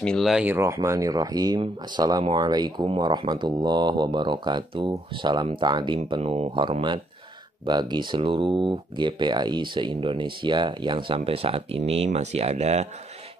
Bismillahirrahmanirrahim. Assalamualaikum warahmatullahi wabarakatuh. Salam ta'zim penuh hormat bagi seluruh GPAI se-Indonesia yang sampai saat ini masih ada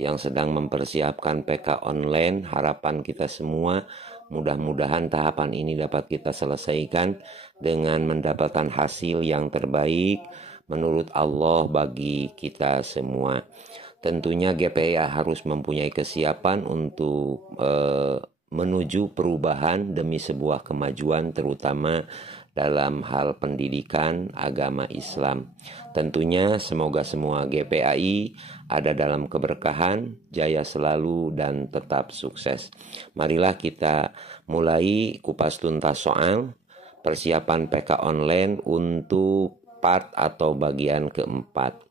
yang sedang mempersiapkan PK online. Harapan kita semua mudah-mudahan tahapan ini dapat kita selesaikan dengan mendapatkan hasil yang terbaik menurut Allah bagi kita semua. Tentunya GPAI harus mempunyai kesiapan untuk menuju perubahan demi sebuah kemajuan terutama dalam hal pendidikan agama Islam. Tentunya semoga semua GPAI ada dalam keberkahan, jaya selalu dan tetap sukses. Marilah kita mulai kupas tuntas soal persiapan PK online untuk part atau bagian keempat.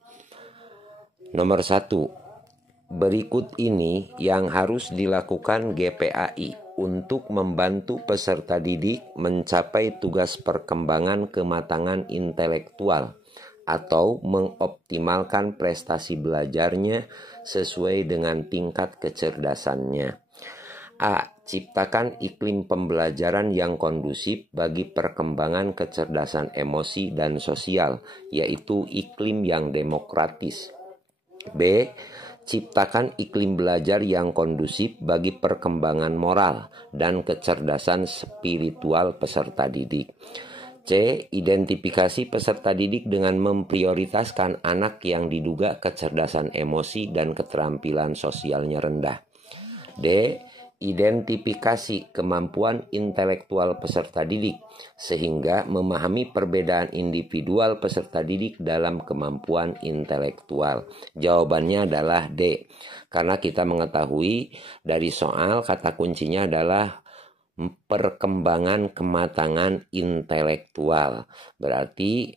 Nomor 1, berikut ini yang harus dilakukan GPAI untuk membantu peserta didik mencapai tugas perkembangan kematangan intelektual atau mengoptimalkan prestasi belajarnya sesuai dengan tingkat kecerdasannya. A. Ciptakan iklim pembelajaran yang kondusif bagi perkembangan kecerdasan emosi dan sosial, yaitu iklim yang demokratis. B. Ciptakan iklim belajar yang kondusif bagi perkembangan moral dan kecerdasan spiritual peserta didik. C. Identifikasi peserta didik dengan memprioritaskan anak yang diduga kecerdasan emosi dan keterampilan sosialnya rendah. D. Identifikasi kemampuan intelektual peserta didik sehingga memahami perbedaan individual peserta didik dalam kemampuan intelektual. Jawabannya adalah D. Karena kita mengetahui dari soal kata kuncinya adalah perkembangan kematangan intelektual. Berarti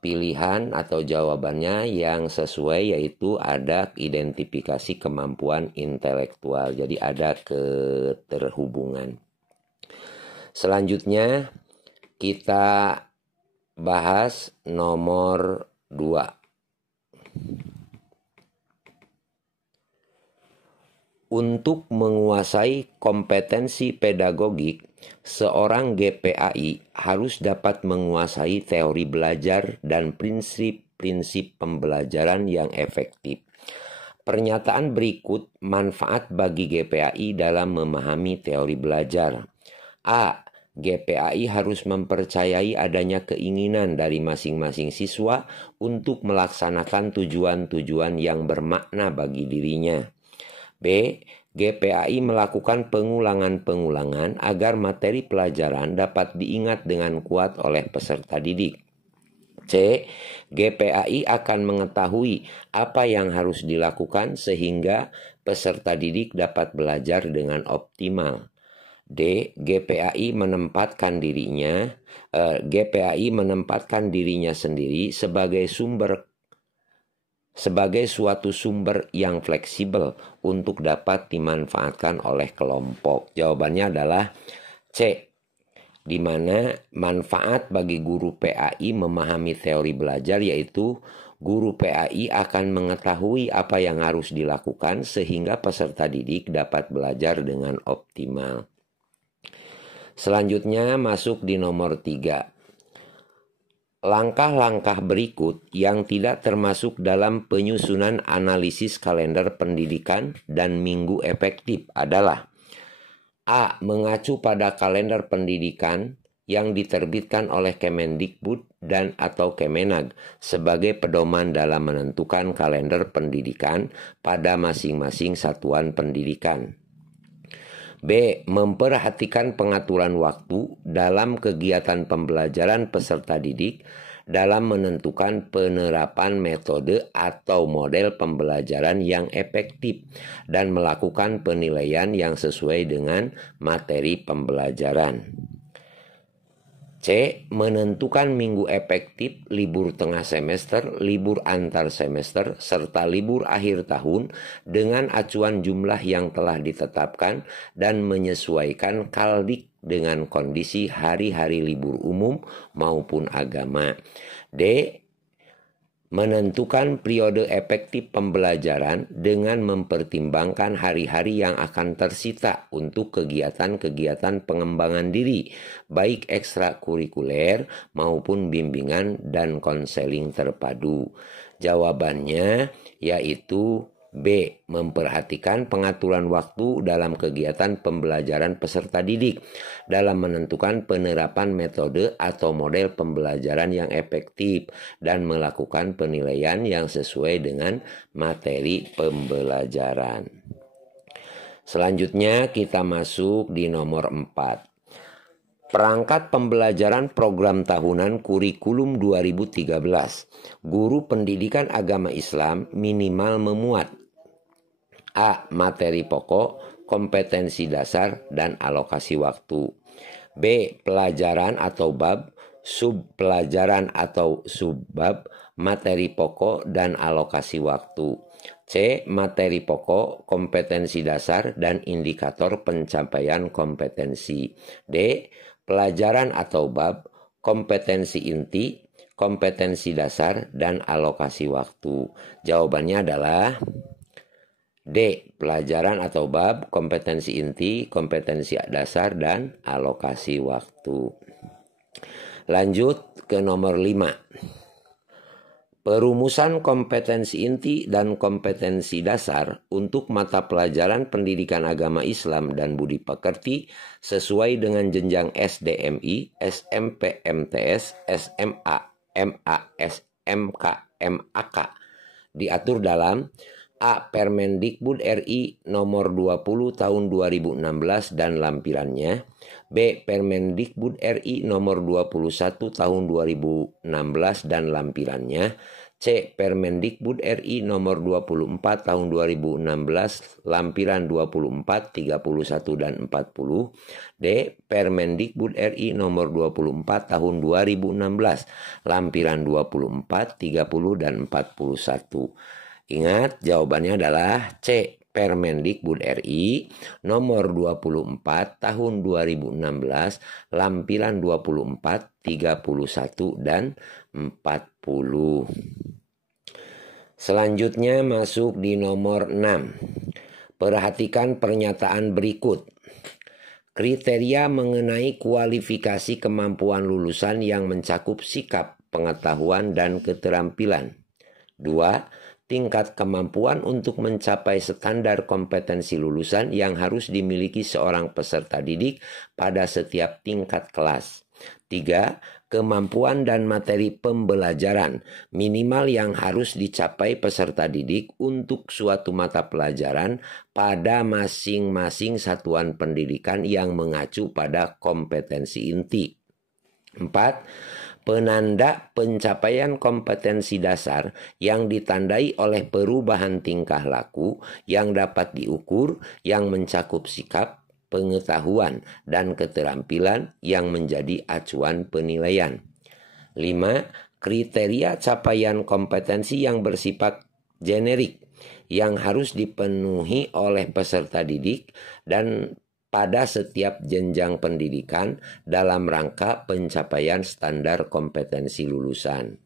pilihan atau jawabannya yang sesuai yaitu ada identifikasi kemampuan intelektual. Jadi ada keterhubungan. Selanjutnya kita bahas nomor 2. Untuk menguasai kompetensi pedagogik, seorang GPAI harus dapat menguasai teori belajar dan prinsip-prinsip pembelajaran yang efektif. Pernyataan berikut manfaat bagi GPAI dalam memahami teori belajar. A. GPAI harus mempercayai adanya keinginan dari masing-masing siswa untuk melaksanakan tujuan-tujuan yang bermakna bagi dirinya. B. GPAI melakukan pengulangan-pengulangan agar materi pelajaran dapat diingat dengan kuat oleh peserta didik. C. GPAI akan mengetahui apa yang harus dilakukan sehingga peserta didik dapat belajar dengan optimal. D. GPAI menempatkan dirinya sendiri sebagai suatu sumber yang fleksibel untuk dapat dimanfaatkan oleh kelompok. Jawabannya adalah C, di mana manfaat bagi guru PAI memahami teori belajar yaitu guru PAI akan mengetahui apa yang harus dilakukan sehingga peserta didik dapat belajar dengan optimal. Selanjutnya masuk di nomor 3. Langkah-langkah berikut yang tidak termasuk dalam penyusunan analisis kalender pendidikan dan minggu efektif adalah A. Mengacu pada kalender pendidikan yang diterbitkan oleh Kemendikbud dan atau Kemenag sebagai pedoman dalam menentukan kalender pendidikan pada masing-masing satuan pendidikan. B. Memperhatikan pengaturan waktu dalam kegiatan pembelajaran peserta didik dalam menentukan penerapan metode atau model pembelajaran yang efektif dan melakukan penilaian yang sesuai dengan materi pembelajaran. C. Menentukan minggu efektif, libur tengah semester, libur antar semester, serta libur akhir tahun dengan acuan jumlah yang telah ditetapkan dan menyesuaikan kaldik dengan kondisi hari-hari libur umum maupun agama. D. menentukan periode efektif pembelajaran dengan mempertimbangkan hari-hari yang akan tersita untuk kegiatan-kegiatan pengembangan diri, baik ekstrakurikuler maupun bimbingan dan konseling terpadu. Jawabannya yaitu B. Memperhatikan pengaturan waktu dalam kegiatan pembelajaran peserta didik dalam menentukan penerapan metode atau model pembelajaran yang efektif dan melakukan penilaian yang sesuai dengan materi pembelajaran. Selanjutnya kita masuk di nomor 4. Perangkat pembelajaran program tahunan kurikulum 2013. Guru pendidikan agama Islam minimal memuat A. Materi pokok, kompetensi dasar, dan alokasi waktu. B. Pelajaran atau bab, subpelajaran atau subbab, materi pokok, dan alokasi waktu. C. Materi pokok, kompetensi dasar, dan indikator pencapaian kompetensi. D. Pelajaran atau bab, kompetensi inti, kompetensi dasar, dan alokasi waktu. Jawabannya adalah D. Pelajaran atau bab, kompetensi inti, kompetensi dasar, dan alokasi waktu. Lanjut ke nomor 5. Perumusan kompetensi inti dan kompetensi dasar untuk mata pelajaran pendidikan agama Islam dan budi pekerti sesuai dengan jenjang SDMI, SMP MTS, SMA, MA, SMK, MAK diatur dalam A. Permendikbud RI nomor 20 tahun 2016 dan lampirannya. B. Permendikbud RI nomor 21 tahun 2016 dan lampirannya. C. Permendikbud RI nomor 24 tahun 2016 lampiran 24, 31 dan 40. D. Permendikbud RI nomor 24 tahun 2016 lampiran 24, 30 dan 41. Ingat, jawabannya adalah C. Permendikbud RI nomor 24 tahun 2016 lampiran 24, 31 dan 40. Selanjutnya masuk di nomor 6. Perhatikan pernyataan berikut. Kriteria mengenai kualifikasi kemampuan lulusan yang mencakup sikap, pengetahuan, dan keterampilan. 2. Tingkat kemampuan untuk mencapai standar kompetensi lulusan yang harus dimiliki seorang peserta didik pada setiap tingkat kelas. 3. Kemampuan dan materi pembelajaran minimal yang harus dicapai peserta didik untuk suatu mata pelajaran pada masing-masing satuan pendidikan yang mengacu pada kompetensi inti. 4. Penanda pencapaian kompetensi dasar yang ditandai oleh perubahan tingkah laku yang dapat diukur yang mencakup sikap, pengetahuan, dan keterampilan yang menjadi acuan penilaian. 5. Kriteria capaian kompetensi yang bersifat generik yang harus dipenuhi oleh peserta didik dan pada setiap jenjang pendidikan dalam rangka pencapaian standar kompetensi lulusan.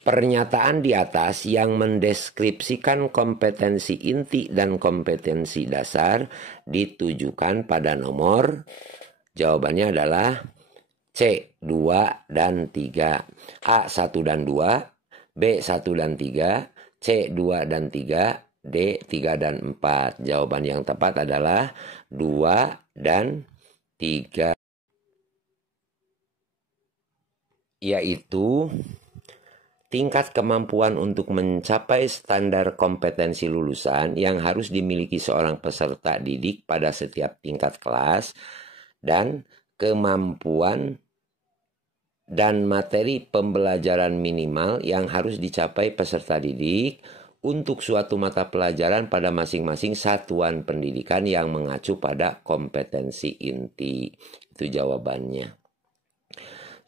Pernyataan di atas yang mendeskripsikan kompetensi inti dan kompetensi dasar ditujukan pada nomor, jawabannya adalah C. 2 dan 3, A. 1 dan 2, B. 1 dan 3, C. 2 dan 3, D. 3 dan 4. Jawaban yang tepat adalah 2 dan 3. Yaitu tingkat kemampuan untuk mencapai standar kompetensi lulusan yang harus dimiliki seorang peserta didik pada setiap tingkat kelas dan kemampuan dan materi pembelajaran minimal yang harus dicapai peserta didik untuk suatu mata pelajaran pada masing-masing satuan pendidikan yang mengacu pada kompetensi inti. Itu jawabannya.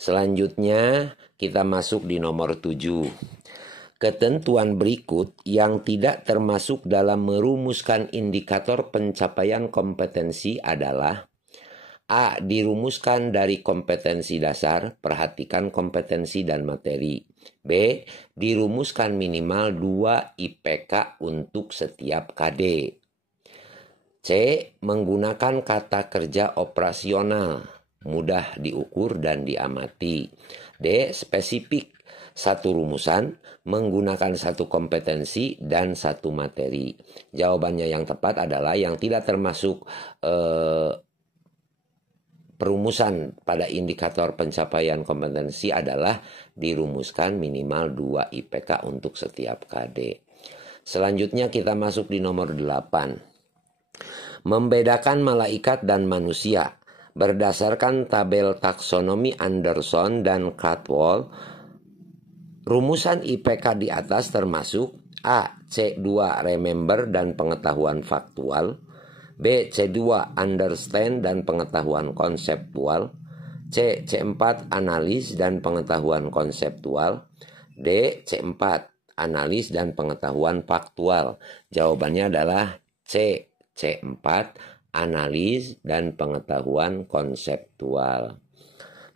Selanjutnya kita masuk di nomor 7. Ketentuan berikut yang tidak termasuk dalam merumuskan indikator pencapaian kompetensi adalah A. Dirumuskan dari kompetensi dasar, perhatikan kompetensi dan materi. B. Dirumuskan minimal 2 IPK untuk setiap KD. C. Menggunakan kata kerja operasional, mudah diukur dan diamati. D. Spesifik, satu rumusan, menggunakan satu kompetensi dan satu materi. Jawabannya yang tepat adalah yang tidak termasuk perumusan pada indikator pencapaian kompetensi adalah dirumuskan minimal 2 IPK untuk setiap KD. Selanjutnya kita masuk di nomor 8. Membedakan malaikat dan manusia. Berdasarkan tabel taksonomi Anderson dan Caldwell, rumusan IPK di atas termasuk A. C2 remember dan pengetahuan faktual, B. C2 understand dan pengetahuan konseptual, C. C4 analis dan pengetahuan konseptual, D. C4 analis dan pengetahuan faktual. Jawabannya adalah C. C4 analis dan pengetahuan konseptual.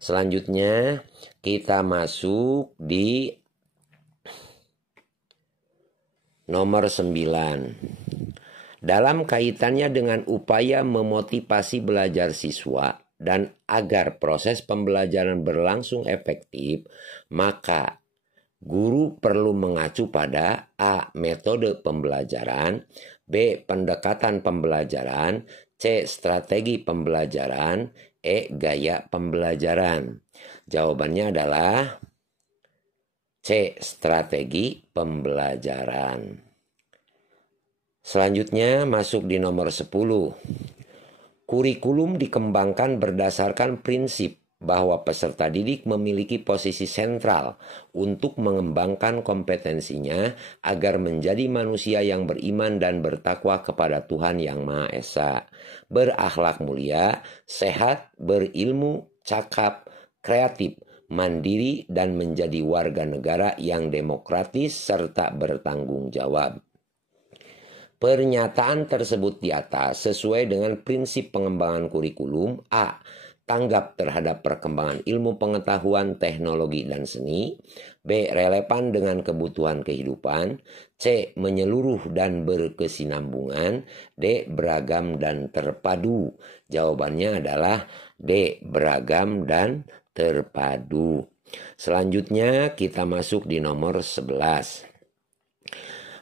Selanjutnya kita masuk di nomor 9. Dalam kaitannya dengan upaya memotivasi belajar siswa dan agar proses pembelajaran berlangsung efektif, maka guru perlu mengacu pada A. Metode pembelajaran, B. Pendekatan pembelajaran, C. Strategi pembelajaran, E. Gaya pembelajaran. Jawabannya adalah C. Strategi pembelajaran. Selanjutnya masuk di nomor 10. Kurikulum dikembangkan berdasarkan prinsip bahwa peserta didik memiliki posisi sentral untuk mengembangkan kompetensinya agar menjadi manusia yang beriman dan bertakwa kepada Tuhan Yang Maha Esa, berakhlak mulia, sehat, berilmu, cakap, kreatif, mandiri, dan menjadi warga negara yang demokratis serta bertanggung jawab. Pernyataan tersebut di atas sesuai dengan prinsip pengembangan kurikulum. A. Tanggap terhadap perkembangan ilmu pengetahuan, teknologi, dan seni. B. Relevan dengan kebutuhan kehidupan. C. Menyeluruh dan berkesinambungan. D. Beragam dan terpadu. Jawabannya adalah D. Beragam dan terpadu. Selanjutnya kita masuk di nomor 11.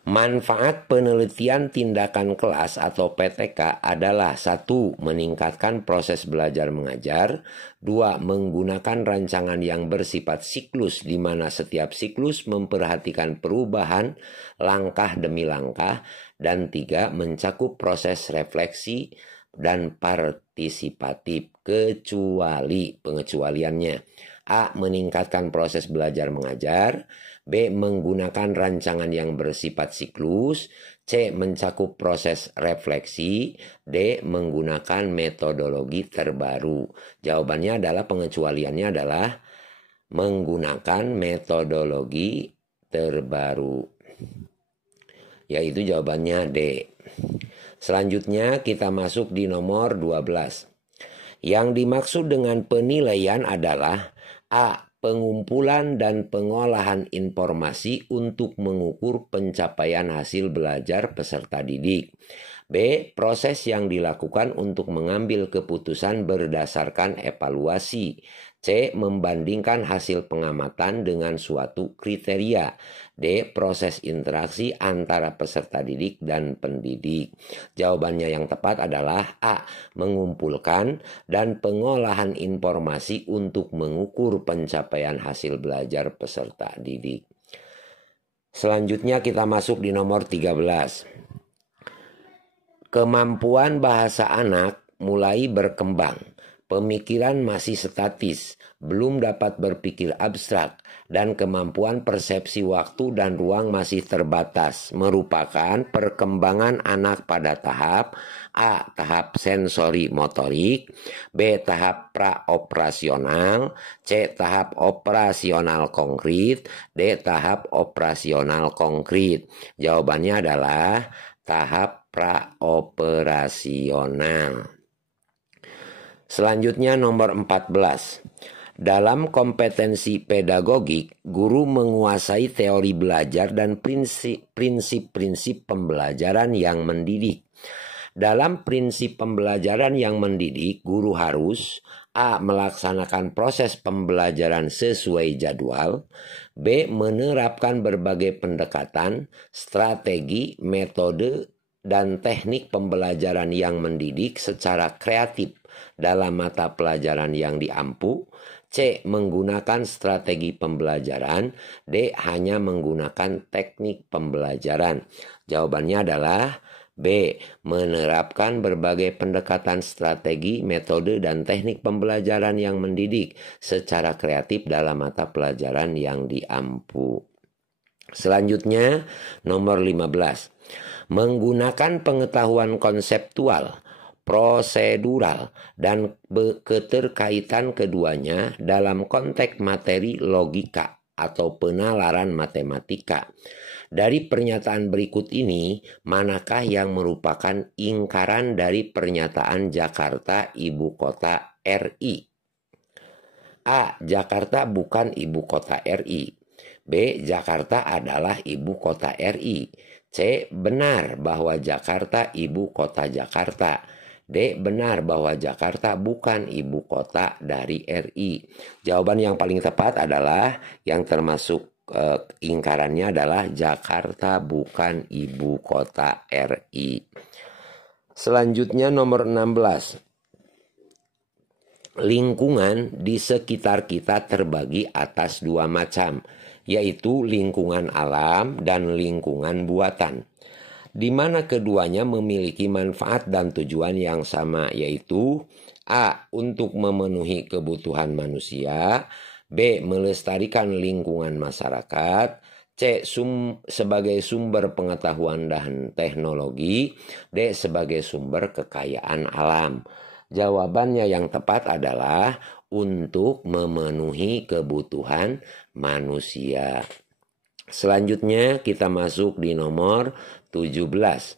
Manfaat penelitian tindakan kelas atau PTK adalah 1. Meningkatkan proses belajar mengajar, 2. Menggunakan rancangan yang bersifat siklus di mana setiap siklus memperhatikan perubahan langkah demi langkah, dan 3. Mencakup proses refleksi dan partisipatif kecuali pengecualiannya. A. Meningkatkan proses belajar mengajar, B. Menggunakan rancangan yang bersifat siklus, C. Mencakup proses refleksi, D. Menggunakan metodologi terbaru. Jawabannya adalah pengecualiannya adalah menggunakan metodologi terbaru, yaitu jawabannya D. Selanjutnya kita masuk di nomor 12. Yang dimaksud dengan penilaian adalah A. Pengumpulan dan pengolahan informasi untuk mengukur pencapaian hasil belajar peserta didik. B. Proses yang dilakukan untuk mengambil keputusan berdasarkan evaluasi. C. Membandingkan hasil pengamatan dengan suatu kriteria. D. Proses interaksi antara peserta didik dan pendidik. Jawabannya yang tepat adalah A. Mengumpulkan dan pengolahan informasi untuk mengukur pencapaian hasil belajar peserta didik. Selanjutnya kita masuk di nomor 13. Kemampuan bahasa anak mulai berkembang. Pemikiran masih statis, belum dapat berpikir abstrak, dan kemampuan persepsi waktu dan ruang masih terbatas, merupakan perkembangan anak pada tahap A. Tahap sensori motorik, B. Tahap praoperasional, C. Tahap operasional konkret, D. Tahap operasional konkret. Jawabannya adalah tahap praoperasional. Selanjutnya nomor 14. Dalam kompetensi pedagogik, guru menguasai teori belajar dan prinsip-prinsip pembelajaran yang mendidik. Dalam prinsip pembelajaran yang mendidik, guru harus A. Melaksanakan proses pembelajaran sesuai jadwal, B. Menerapkan berbagai pendekatan, strategi, metode, dan teknik pembelajaran yang mendidik secara kreatif dalam mata pelajaran yang diampu, C. Menggunakan strategi pembelajaran, D. Hanya menggunakan teknik pembelajaran. Jawabannya adalah B. Menerapkan berbagai pendekatan strategi, metode, dan teknik pembelajaran yang mendidik secara kreatif dalam mata pelajaran yang diampu. Selanjutnya, nomor 15. Menggunakan pengetahuan konseptual, prosedural, dan keterkaitan keduanya dalam konteks materi logika atau penalaran matematika. Dari pernyataan berikut ini, manakah yang merupakan ingkaran dari pernyataan Jakarta ibu kota RI? A. Jakarta bukan ibu kota RI. B. Jakarta adalah ibu kota RI. C. Benar bahwa Jakarta ibu kota Jakarta. D. Benar bahwa Jakarta bukan ibu kota dari RI. Jawaban yang paling tepat adalah yang termasuk ingkarannya adalah Jakarta bukan ibu kota RI. Selanjutnya nomor 16. Lingkungan di sekitar kita terbagi atas dua macam, yaitu lingkungan alam dan lingkungan buatan, di mana keduanya memiliki manfaat dan tujuan yang sama, yaitu A. Untuk memenuhi kebutuhan manusia, B. Melestarikan lingkungan masyarakat, C. Sebagai sumber pengetahuan dan teknologi, D. Sebagai sumber kekayaan alam. Jawabannya yang tepat adalah untuk memenuhi kebutuhan manusia. Selanjutnya kita masuk di nomor 17.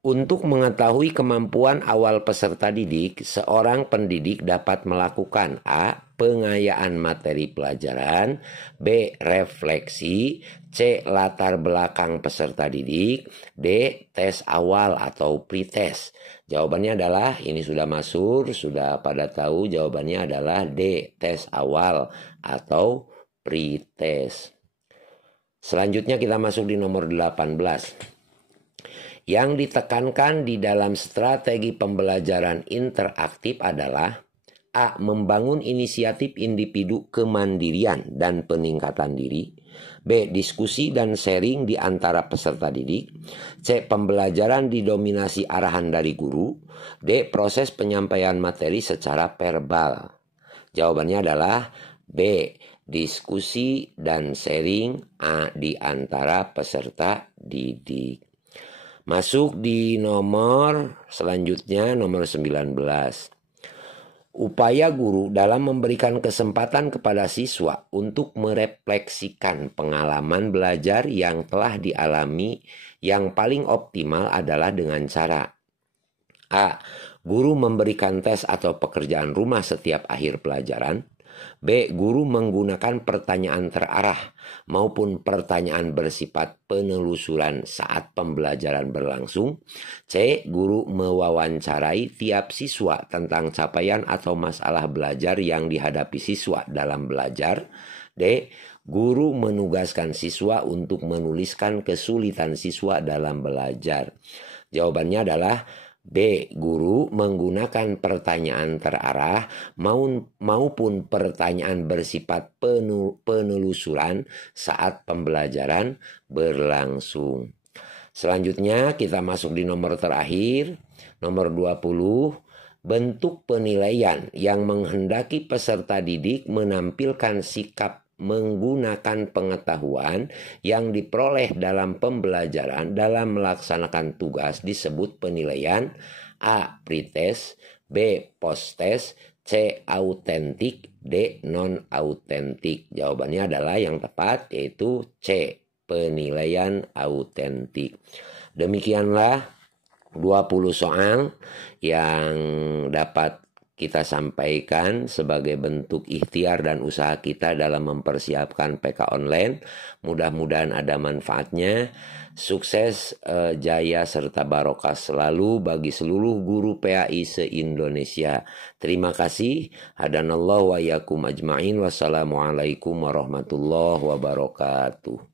Untuk mengetahui kemampuan awal peserta didik, seorang pendidik dapat melakukan A. Pengayaan materi pelajaran, B. Refleksi, C. Latar belakang peserta didik, D. Tes awal atau pretest. Jawabannya adalah, ini sudah masuk, sudah pada tahu, jawabannya adalah D. Tes awal atau pretest. Selanjutnya kita masuk di nomor 18. Yang ditekankan di dalam strategi pembelajaran interaktif adalah A. Membangun inisiatif individu kemandirian dan peningkatan diri, B. Diskusi dan sharing di antara peserta didik, C. Pembelajaran didominasi arahan dari guru, D. Proses penyampaian materi secara verbal. Jawabannya adalah B. Diskusi dan sharing di antara peserta didik. Masuk di nomor selanjutnya, nomor 19. Upaya guru dalam memberikan kesempatan kepada siswa untuk merefleksikan pengalaman belajar yang telah dialami yang paling optimal adalah dengan cara A. Guru memberikan tes atau pekerjaan rumah setiap akhir pelajaran, B. Guru menggunakan pertanyaan terarah maupun pertanyaan bersifat penelusuran saat pembelajaran berlangsung, C. Guru mewawancarai tiap siswa tentang capaian atau masalah belajar yang dihadapi siswa dalam belajar, D. Guru menugaskan siswa untuk menuliskan kesulitan siswa dalam belajar. Jawabannya adalah B. Guru menggunakan pertanyaan terarah maupun pertanyaan bersifat penelusuran saat pembelajaran berlangsung. Selanjutnya kita masuk di nomor terakhir, nomor 20. Bentuk penilaian yang menghendaki peserta didik menampilkan sikap menggunakan pengetahuan yang diperoleh dalam pembelajaran dalam melaksanakan tugas disebut penilaian A. Pretest, B. Posttest, C. Autentik, D. Non-autentik. Jawabannya adalah yang tepat, yaitu C. Penilaian autentik. Demikianlah 20 soal yang dapat kita sampaikan sebagai bentuk ikhtiar dan usaha kita dalam mempersiapkan PK online. Mudah-mudahan ada manfaatnya. Sukses, jaya serta barokah selalu bagi seluruh guru PAI se-Indonesia. Terima kasih. Hadanallahu wa iyyakum ajma'in. Wassalamualaikum warahmatullahi wabarakatuh.